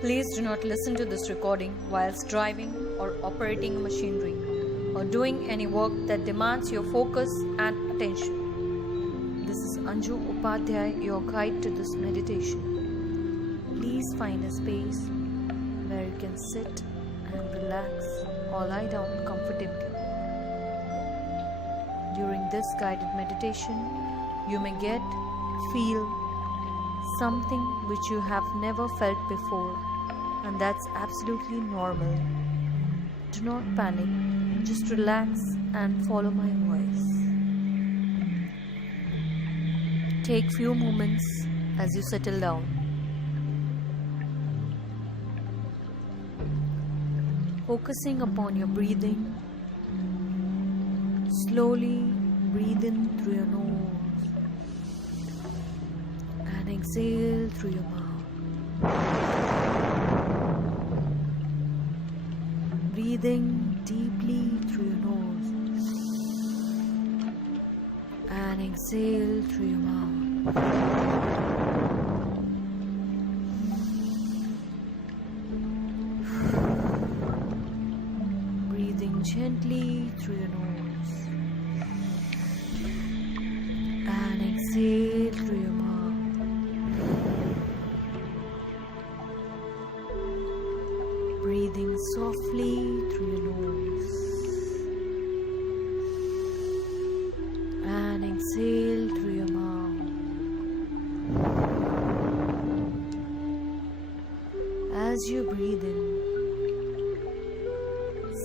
Please do not listen to this recording whilst driving or operating machinery or doing any work that demands your focus and attention. This is Anju Upadhyay, your guide to this meditation. Please find a space where you can sit and relax or lie down comfortably. During this guided meditation, you may feel something which you have never felt before, and that's absolutely normal. Do not panic, just relax and follow my voice. Take few moments as you settle down. Focusing upon your breathing, slowly breathe in through your nose and exhale through your mouth. Breathing deeply through your nose and exhale through your mouth. Breathing gently through your nose and exhale through your mouth. Breathing softly through your nose and exhale through your mouth. As you breathe in,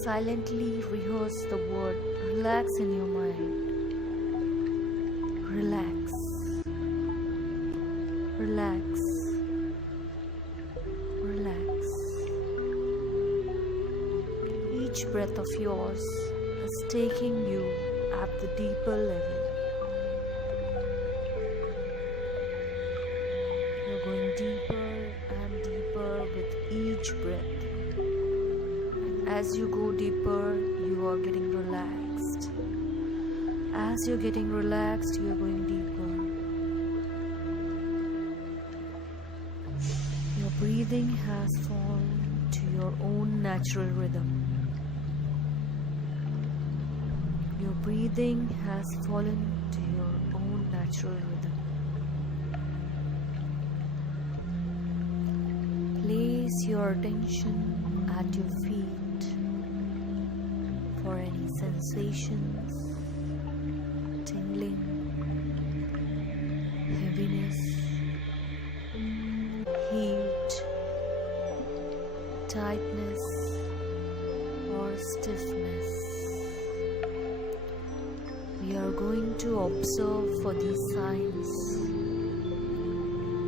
silently rehearse the word relax in your mind. Relax, relax, relax. Each breath of yours is taking you at the deeper level. You're going deeper and deeper with each breath. As you go deeper, you are getting relaxed. As you're getting relaxed, you are going deeper. Your breathing has fallen to your own natural rhythm. Your breathing has fallen to your own natural rhythm. Place your attention at your feet for any sensations, tingling, heaviness, heat, tightness, or stiffness. We are going to observe for these signs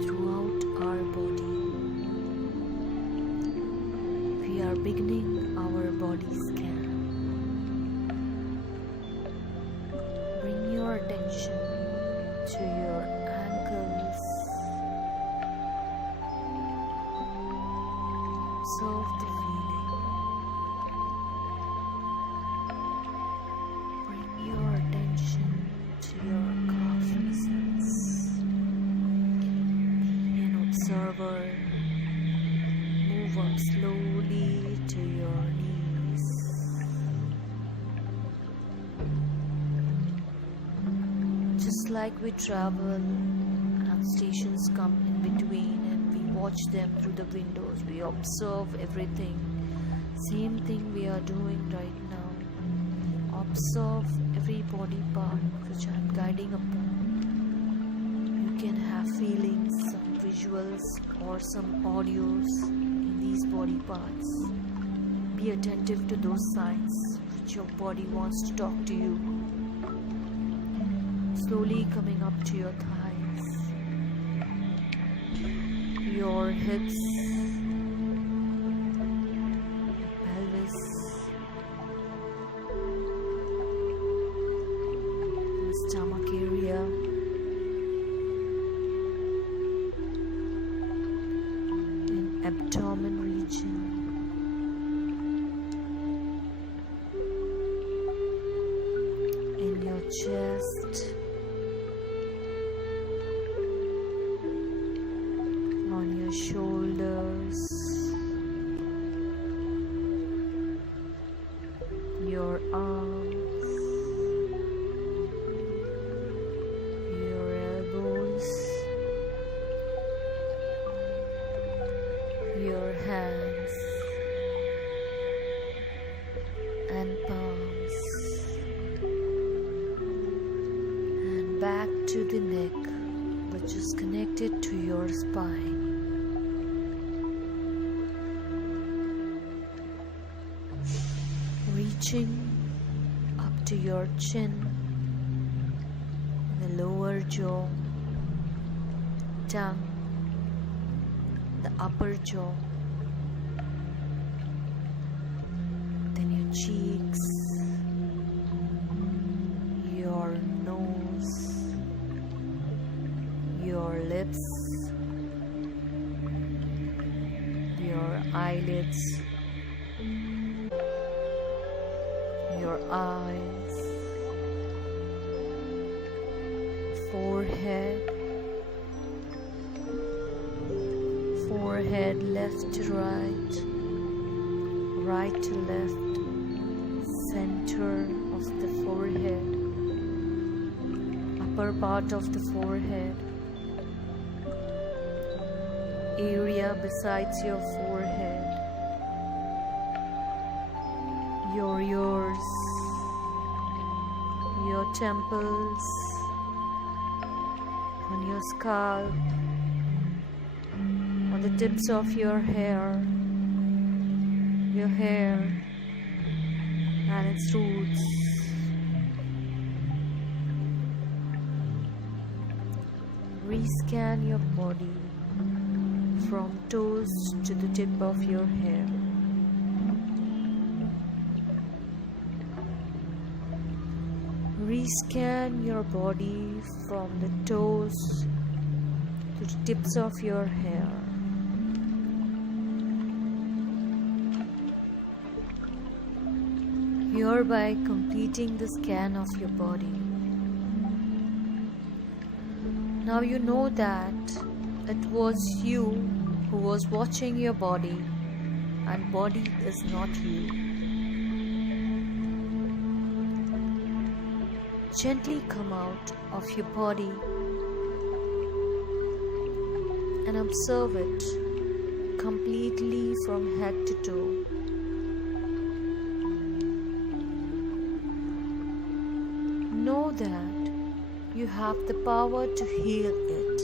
throughout our body. We are beginning our body scan. Bring your attention to your ankles. Observe the feeling. Bring your attention to your calf muscles. Be an observer. Move up slowly to your knees. Just like we travel and stations come in between and we watch them through the windows, we observe everything. Same thing we are doing right now. Observe every body part which I am guiding upon. You can have feelings, some visuals or some audios in these body parts. Be attentive to those signs which your body wants to talk to you. Slowly coming up to your thighs, your hips, pelvis, the stomach area, and abdomen region. In your chest, on your shoulders, your hands and palms, and back to the neck, which is connected to your spine. Reaching up to your chin, the lower jaw, tongue, the upper jaw, then your cheeks, your nose, your lips, your eyelids, your eyes, forehead, left to right, right to left, center of the forehead, upper part of the forehead, area besides your forehead, your ears, your temples, on your scalp, on the tips of your hair and its roots. Rescan your body from toes to the tip of your hair. Rescan your body from the toes to the tips of your hair. Hereby completing the scan of your body. Now you know that it was you who was watching your body, and body is not you. Gently come out of your body and observe it completely from head to toe. Know that you have the power to heal it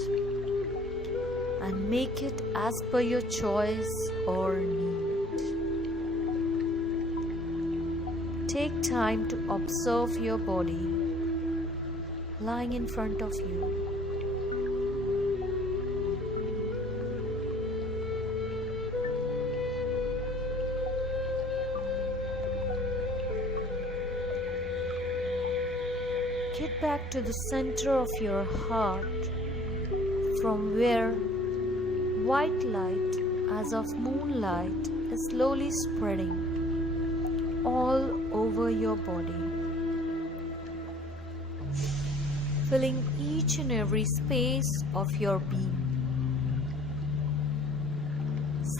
and make it as per your choice or need. Take time to observe your body lying in front of you. Get back to the center of your heart, from where white light as of moonlight is slowly spreading all over your body, filling each and every space of your being,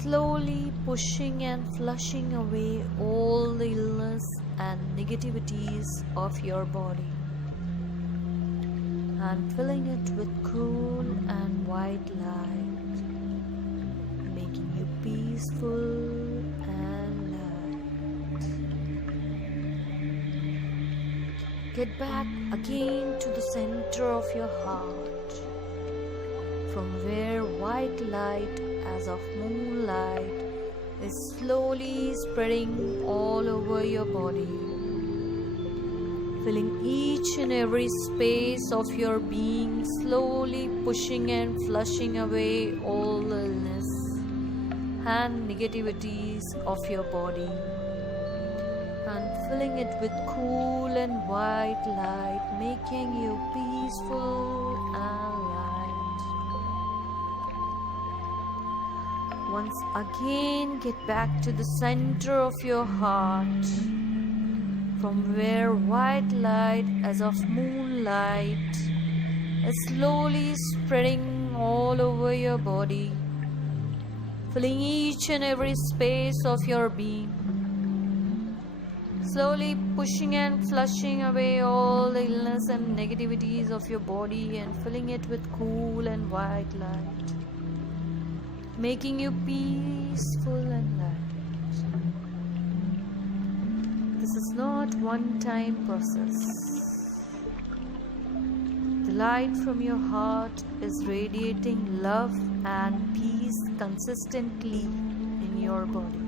slowly pushing and flushing away all the illness and negativities of your body, and filling it with cool and white light, making you peaceful and light. Get back again to the center of your heart, from where white light as of moonlight is slowly spreading all over your body, filling each and every space of your being, slowly pushing and flushing away all the illness and negativities of your body, and filling it with cool and white light, making you peaceful and light. Once again, get back to the center of your heart, from where white light as of moonlight is slowly spreading all over your body, filling each and every space of your being, slowly pushing and flushing away all the illness and negativities of your body, and filling it with cool and white light, making you peaceful and light. This is not one-time process. The light from your heart is radiating love and peace consistently in your body.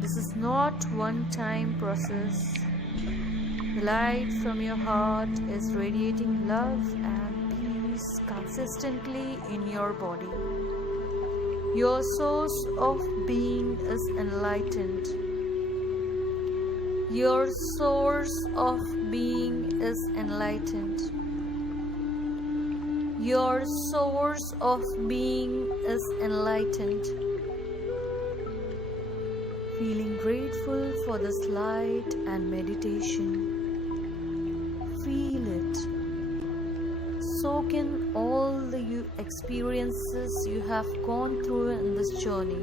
This is not one-time process. The light from your heart is radiating love and peace consistently in your body. Your source of being is enlightened. Your source of being is enlightened. Your source of being is enlightened. Feeling grateful for this light and meditation. Feel it. Soak in all the experiences you have gone through in this journey.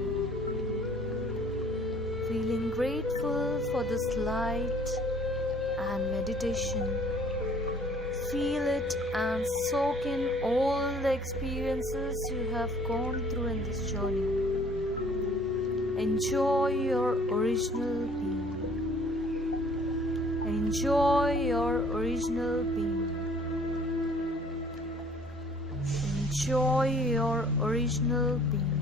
Feeling grateful for this light and meditation. Feel it and soak in all the experiences you have gone through in this journey. Enjoy your original being. Enjoy your original being. Enjoy your original being.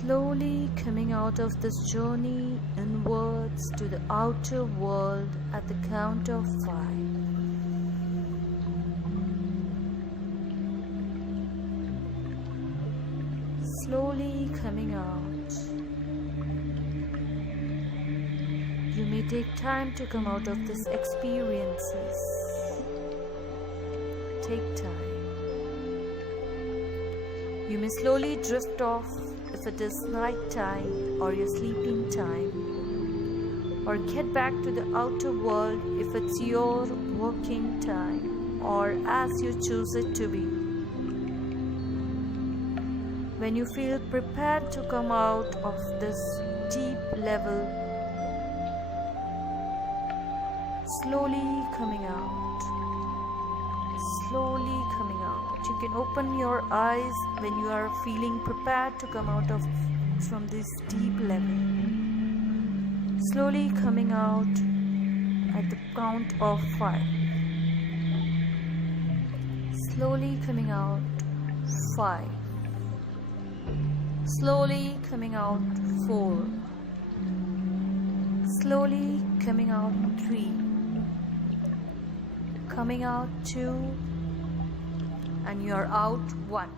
Slowly coming out of this journey inwards to the outer world at the count of 5. Slowly coming out. You may take time to come out of these experiences. Take time. You may slowly drift off if it is night time or your sleeping time, or get back to the outer world if it's your working time, or as you choose it to be. When you feel prepared to come out of this deep level, slowly coming out, slowly coming out. You can open your eyes when you are feeling prepared to come out from this deep level. Slowly coming out at the count of 5. Slowly coming out 5. Slowly coming out 4. Slowly coming out 3. Coming out 2. And you're out 1.